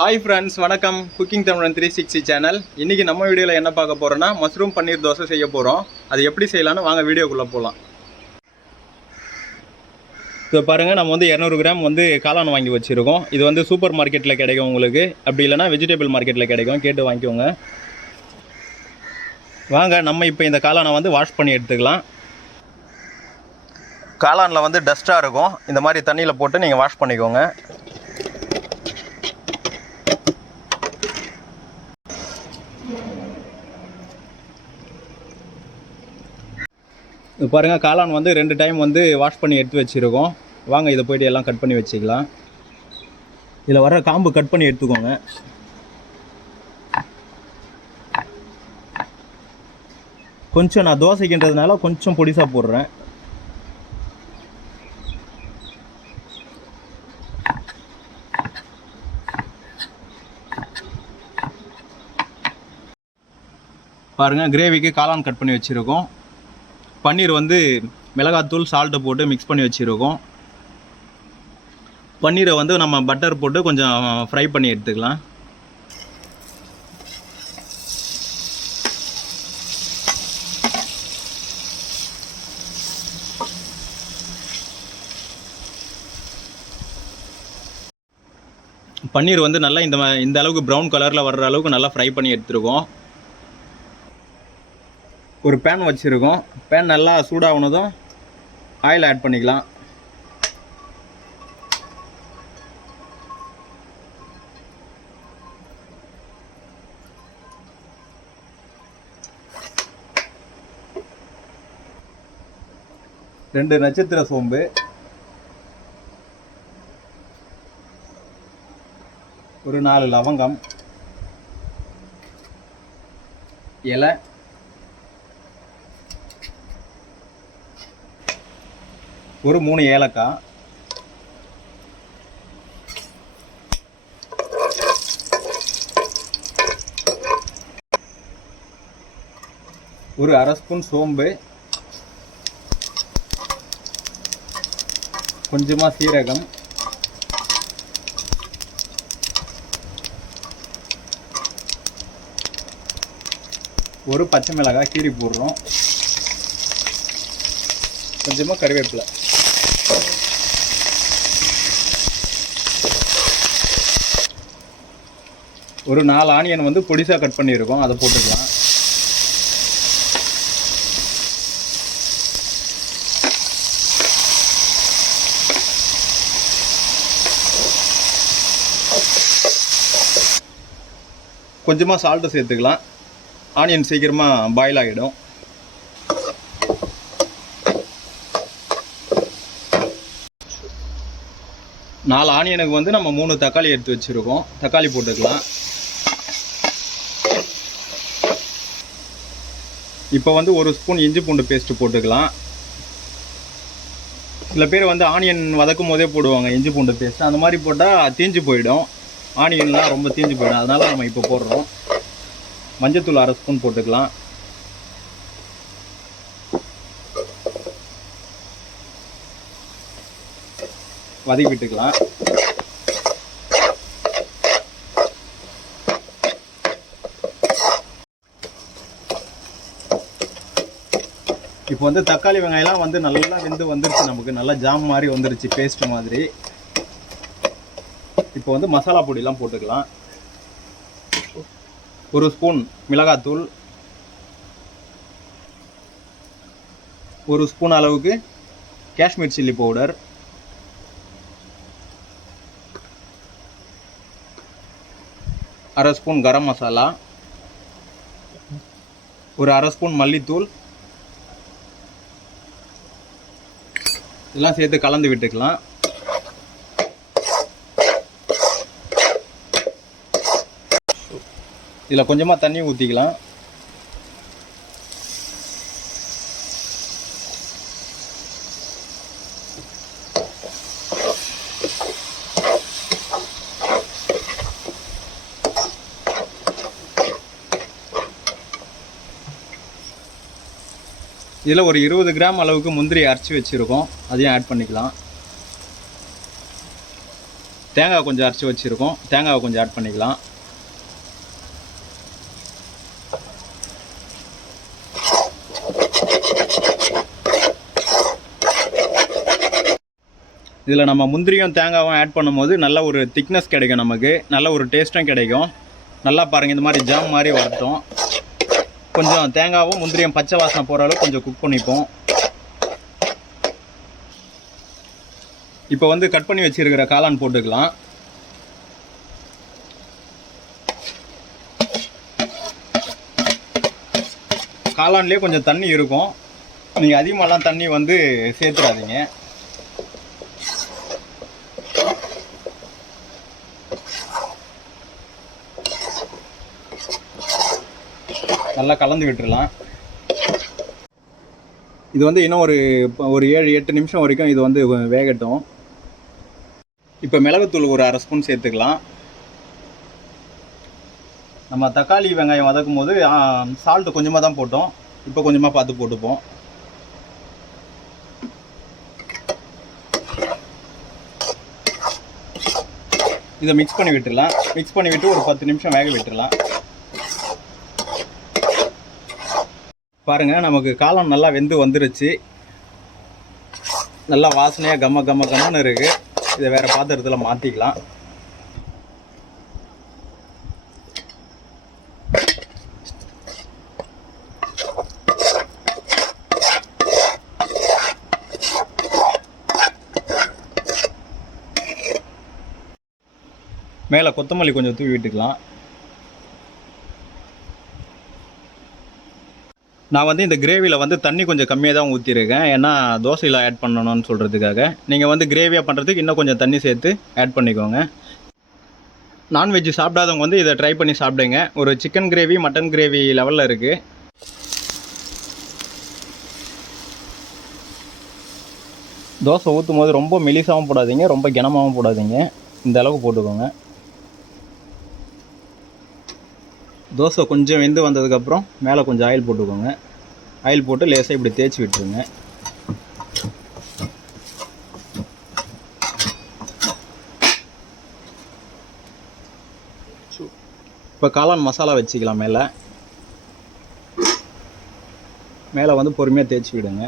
Hi friends, வணக்கம். Cooking தமிழன் 360 channel. இன்றைக்கி நம்ம வீடியோவில் என்ன பார்க்க போகிறோன்னா மஷ்ரூம் பன்னீர் தோசை செய்ய போகிறோம். அது எப்படி செய்யலான்னு வாங்க வீடியோக்குள்ளே போகலாம். இப்போ பாருங்கள், நம்ம 200 கிராம் காளான் வாங்கி வச்சுருக்கோம். இது சூப்பர் மார்க்கெட்டில் கிடைக்கும் உங்களுக்கு, அப்படி இல்லைனா வெஜிடபிள் மார்க்கெட்டில் கிடைக்கும், கேட்டு வாங்கிக்கோங்க. வாங்க நம்ம இப்போ இந்த காளானை வாஷ் பண்ணி எடுத்துக்கலாம். காளானில் டஸ்ட்டாக இருக்கும், இந்த மாதிரி தண்ணியில் போட்டு நீங்கள் வாஷ் பண்ணிக்கோங்க. இது பாருங்கள், காளான் 2 டைம் வாஷ் பண்ணி எடுத்து வச்சுருக்கோம். வாங்க இதை போய்ட்டு எல்லாம் கட் பண்ணி வச்சுக்கலாம். இதில் வர காம்பு கட் பண்ணி எடுத்துக்கோங்க. கொஞ்சம் நான் தோசைக்கின்றதுனால கொஞ்சம் பொடிசாக போடுறேன். பாருங்கள், கிரேவிக்கு காளான் கட் பண்ணி வச்சுருக்கோம். பன்னீர் மிளகாத்தூள் சால்ட்டு போட்டு மிக்ஸ் பண்ணி வச்சுருக்கோம். பன்னீரை நம்ம பட்டர் போட்டு கொஞ்சம் ஃப்ரை பண்ணி எடுத்துக்கலாம். பன்னீர் நல்லா இந்த அளவுக்கு ப்ரௌன் கலரில் வர்ற அளவுக்கு நல்லா ஃப்ரை பண்ணி எடுத்துருக்கோம். ஒரு பேன் வச்சுருக்கோம். பேன் நல்லா சூடாகுனதும் ஆயில் ஆட் பண்ணிக்கலாம். ரெண்டு நட்சத்திர சோம்பு, ஒரு 4 லவங்கம், இலை, ஒரு 3 ஏலக்காய், ஒரு அரை ஸ்பூன் சோம்பு, கொஞ்சமாக சீரகம், ஒரு பச்சை மிளகாய் கீரி போடுறோம், கொஞ்சமாக கறிவேப்பிலை, ஒரு 4 ஆனியன் பொடிசாக கட் பண்ணியிருக்கோம், அதை போட்டுக்கலாம். கொஞ்சமாக சால்ட்டு சேர்த்துக்கலாம். ஆனியன் சீக்கிரமாக பாயில் ஆகிடும். நாலு ஆனியனுக்கு நம்ம 3 தக்காளி எடுத்து வச்சுருக்கோம். தக்காளி போட்டுக்கலாம். இப்போ 1 ஸ்பூன் இஞ்சி பூண்டு பேஸ்ட்டு போட்டுக்கலாம். சில பேர் ஆனியன் வதக்கும் போதே போடுவாங்க இஞ்சி பூண்டு பேஸ்ட். அந்த மாதிரி போட்டால் தீஞ்சு போயிடும், ஆனியன்லாம் ரொம்ப தீஞ்சு போயிடும். அதனால் நம்ம இப்போ போடுறோம். மஞ்சத்தூள் அரை ஸ்பூன் போட்டுக்கலாம். வதக்கி விட்டுக்கலாம். இப்போ தக்காளி வெங்காயம்லாம் நல்லா வெந்து வந்துருச்சு. நமக்கு நல்லா ஜாம் மாதிரி வந்துருச்சு, பேஸ்ட் மாதிரி. இப்போ மசாலா பொடியெலாம் போட்டுக்கலாம். ஒரு ஸ்பூன் மிளகாத்தூள், ஒரு ஸ்பூன் அளவுக்கு காஷ்மீர் சில்லி பவுடர், அரை ஸ்பூன் கரம் மசாலா, ஒரு அரை ஸ்பூன் மல்லித்தூள், இதெல்லாம் சேர்த்து கலந்து விட்டுக்கலாம். இதில் கொஞ்சமாக தண்ணி ஊற்றிக்கலாம். இதில் ஒரு 20 கிராம் அளவுக்கு முந்திரி அரைச்சி வச்சுருக்கோம், அதையும் ஆட் பண்ணிக்கலாம். தேங்காய் கொஞ்சம் அரைச்சி வச்சுருக்கோம், தேங்காவை கொஞ்சம் ஆட் பண்ணிக்கலாம். இதில் நம்ம முந்திரியும் தேங்காவும் ஆட் பண்ணும்போது நல்ல ஒரு திக்னஸ் கிடைக்கும், நமக்கு நல்ல ஒரு டேஸ்ட்டும் கிடைக்கும். நல்லா பாருங்கள், இந்த மாதிரி ஜாம் மாதிரி வரட்டும். கொஞ்சம் தேங்காவும் முந்திரியும் பச்சை வாசனை போகிற அளவுக்கு கொஞ்சம் குக் பண்ணிப்போம். இப்போ வந்து கட் பண்ணி வச்சுருக்கிற காளான் போட்டுக்கலாம். காளான்லேயே கொஞ்சம் தண்ணி இருக்கும், நீங்கள் அதிகமாகலாம் தண்ணி வந்து சேர்த்துடாதீங்க. நல்லா கலந்து விட்டுடலாம். இது வந்து இன்னும் ஒரு 7-8 நிமிஷம் வரைக்கும் இது வந்து வேகட்டும். இப்போ மிளகுத்தூள் ஒரு 1/2 ஸ்பூன் சேர்த்துக்கலாம். நம்ம தக்காளி வெங்காயம் வதக்கும் போது சால்ட்டு கொஞ்சமாக தான் போட்டோம், இப்போ கொஞ்சமாக பார்த்து போட்டுப்போம். இதை மிக்ஸ் பண்ணி விட்டுடலாம். மிக்ஸ் பண்ணி விட்டு ஒரு 10 நிமிஷம் வேக விட்டுடலாம். பாருங்கள், நமக்கு காளான் நல்லா வெந்து வந்துருச்சு. நல்லா வாசனையாக கம்மன்னு இருக்குது. இதை வேறு பாத்திரத்தில் மாற்றிக்கலாம். மேலே கொத்தமல்லி கொஞ்சம் தூவி விட்டுக்கலாம். நான் வந்து இந்த கிரேவியில் வந்து தண்ணி கொஞ்சம் கம்மியாக தான் ஊற்றிருக்கேன், ஏன்னா தோசையில் ஆட் பண்ணணும்னு சொல்கிறதுக்காக. நீங்கள் வந்து கிரேவியாக பண்ணுறதுக்கு இன்னும் கொஞ்சம் தண்ணி சேர்த்து ஆட் பண்ணிக்கோங்க. நான்வெஜ் சாப்பிடாதவங்க வந்து இதை ட்ரை பண்ணி சாப்பிடுங்க. ஒரு சிக்கன் கிரேவி, மட்டன் கிரேவி லெவலில் இருக்குது. தோசை ஊற்றும் போது ரொம்ப மெலிசாகவும் போடாதீங்க, ரொம்ப கனமாகவும் போடாதீங்க, இந்த அளவுக்கு போட்டுக்கோங்க. தோசை கொஞ்சம் வெந்து வந்ததுக்கப்புறம் மேலே கொஞ்சம் ஆயில் போட்டுக்கோங்க. ஆயில் போட்டு லேசாக இப்படி தேய்ச்சி விட்டுருங்க. இப்போ காளான் மசாலா வச்சுக்கலாம். மேலே வந்து பொறுமையாக தேய்ச்சி விடுங்க.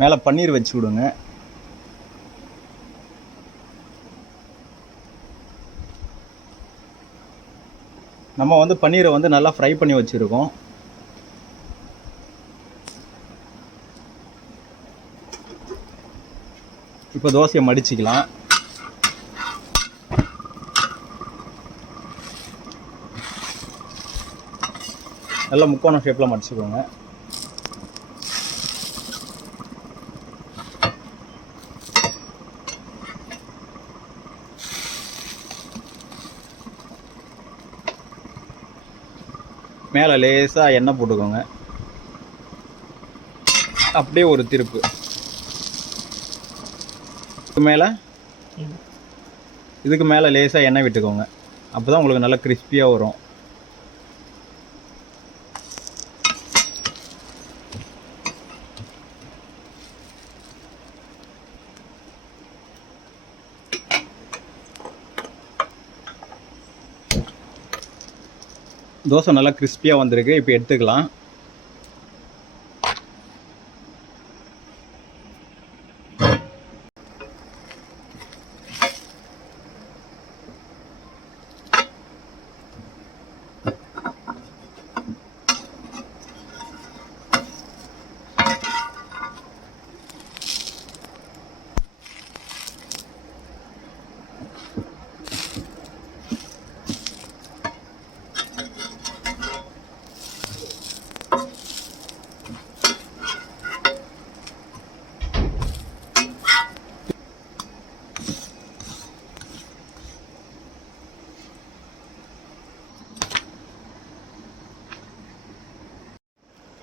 மேலே பன்னீர் வச்சு விடுங்க. நம்ம வந்து பன்னீரை வந்து நல்லா ஃப்ரை பண்ணி வச்சுருக்கோம். இப்போ தோசையை மடிச்சிக்கலாம். நல்லா முக்கோணம் ஷேப்பில் மடிச்சுக்கோங்க. மேலே லேசாக எண்ணெய் போட்டுக்கோங்க. அப்படியே ஒரு திருப்பு. இதுக்கு மேலே லேசாக எண்ணெய் விட்டுக்கோங்க. அப்போ தான் உங்களுக்கு நல்லா கிறிஸ்பியாக வரும். தோசை நல்லா கிறிஸ்பியாக வந்திருக்கு. இப்போ எடுத்துக்கலாம்.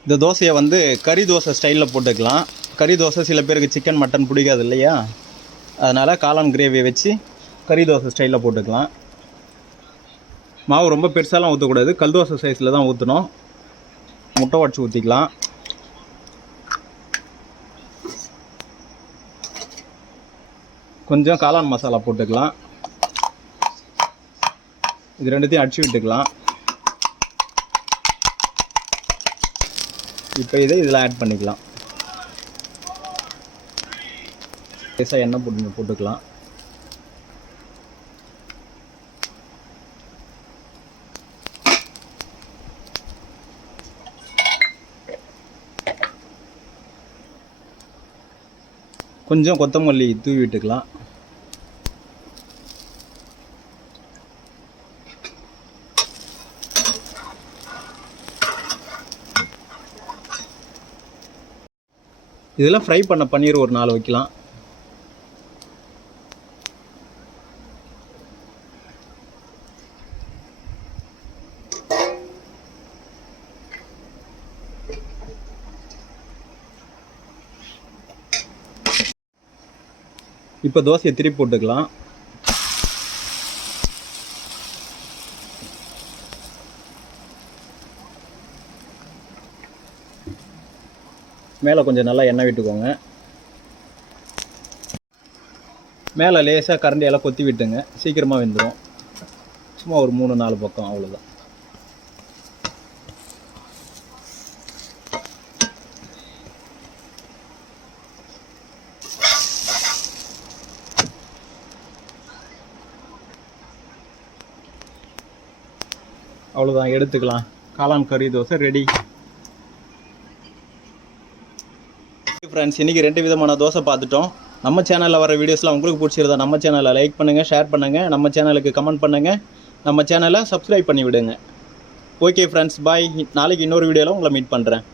இந்த தோசையை வந்து கறி தோசை ஸ்டைலில் போட்டுக்கலாம். கறி தோசை சில பேருக்கு சிக்கன் மட்டன் பிடிக்காது இல்லையா, அதனால் காளான் கிரேவியை வச்சு கறி தோசை ஸ்டைலில் போட்டுக்கலாம். மாவு ரொம்ப பெருசாலாம் ஊற்றக்கூடாது, கல் தோசை சைஸில் தான் ஊற்றணும். முட்டை உடச்சி ஊற்றிக்கலாம். கொஞ்சம் காளான் மசாலா போட்டுக்கலாம். இது ரெண்டுத்தையும் அடிச்சு விட்டுக்கலாம். இப்போ இதை இதில் ஆட் பண்ணிக்கலாம். லேசாக எண்ணெய் போட்டுக்கலாம். கொஞ்சம் கொத்தமல்லி தூவி விட்டுக்கலாம். இதில் ஃப்ரை பண்ண பன்னீர் ஒரு 4 வைக்கலாம். இப்போ தோசையை திருப்பி போட்டுக்கலாம். மேலே கொஞ்சம் நல்லா எண்ணெய் விட்டுக்கோங்க. மேலே லேசாக கரண்டியெல்லாம் கொத்தி விட்டுங்க, சீக்கிரமாக வெந்துடும். சும்மா ஒரு 3-4 பக்கம், அவ்வளோதான். அவ்வளோதான், எடுத்துக்கலாம். காளான் கறி தோசை ரெடி. ஃப்ரெண்ட்ஸ், இன்றைக்கி 2 விதமான தோசை பார்த்துட்டோம். நம்ம சேனலில் வர வீடியோஸ்லாம் உங்களுக்கு பிடிச்சிருந்தா நம்ம சேனலை லைக் பண்ணுங்கள், ஷேர் பண்ணுங்கள், நம்ம சேனலுக்கு கமெண்ட் பண்ணுங்கள், நம்ம சேனலை சப்ஸ்கிரைப் பண்ணி விடுங்க. ஓகே ஃப்ரெண்ட்ஸ், பாய். நாளைக்கு இன்னொரு வீடியோவில் உங்களை மீட் பண்ணுறேன்.